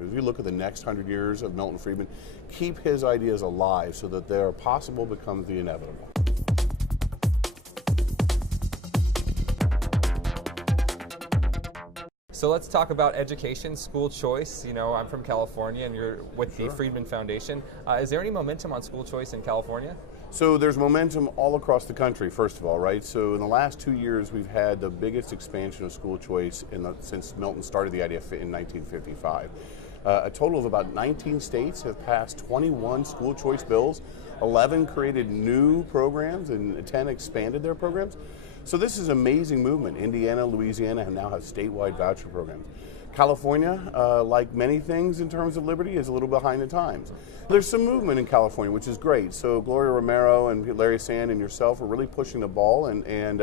As we look at the next 100 years of Milton Friedman, keep his ideas alive so that they are possible becomes the inevitable. So let's talk about education, school choice. You know, I'm from California and you're with the Friedman Foundation. Is there any momentum on school choice in California? So there's momentum all across the country, first of all, right? So in the last 2 years, we've had the biggest expansion of school choice since Milton started the idea in 1955. A total of about 19 states have passed 21 school choice bills, 11 created new programs, and 10 expanded their programs. So this is an amazing movement. Indiana, Louisiana now have statewide voucher programs. California, like many things in terms of liberty, is a little behind the times. There's some movement in California, which is great. So Gloria Romero and Larry Sand and yourself are really pushing the ball, and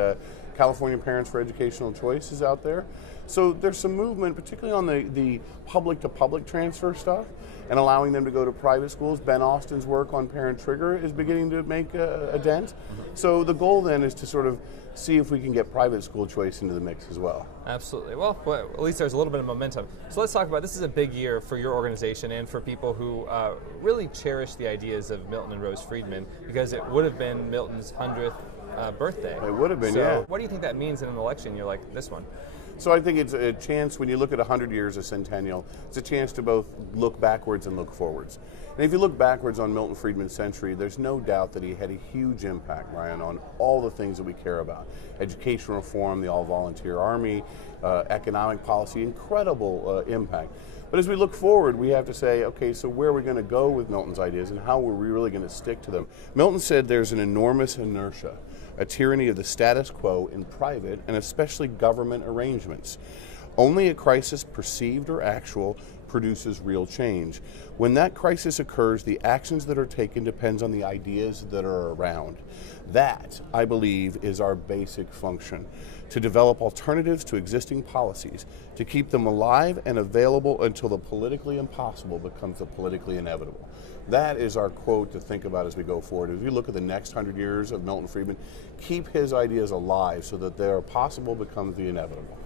California Parents for Educational Choice is out there. So there's some movement, particularly on the public-to-public transfer stuff and allowing them to go to private schools. Ben Austin's work on Parent Trigger is beginning to make a dent. So the goal then is to sort of see if we can get private school choice into the mix as well. Absolutely. Well, at least there's a little bit of momentum. So let's talk about, this is a big year for your organization and for people who really cherish the ideas of Milton and Rose Friedman, because it would have been Milton's 100th birthday. It would have been, so yeah. What do you think that means in an election year like this one? So I think it's a chance, when you look at 100 years of centennial, it's a chance to both look backwards and look forwards. And if you look backwards on Milton Friedman's century, there's no doubt that he had a huge impact, Ryan, on all the things that we care about. Education reform, the all-volunteer army, economic policy, incredible impact. But as we look forward, we have to say, okay, so where are we going to go with Milton's ideas and how are we really going to stick to them? Milton said there's an enormous inertia, a tyranny of the status quo in private and especially government arrangements. Only a crisis, perceived or actual, produces real change. When that crisis occurs, the actions that are taken depends on the ideas that are around. That, I believe, is our basic function, to develop alternatives to existing policies, to keep them alive and available until the politically impossible becomes the politically inevitable. That is our quote to think about as we go forward. As we look at the next 100 years of Milton Friedman, keep his ideas alive so that they are possible becomes the inevitable.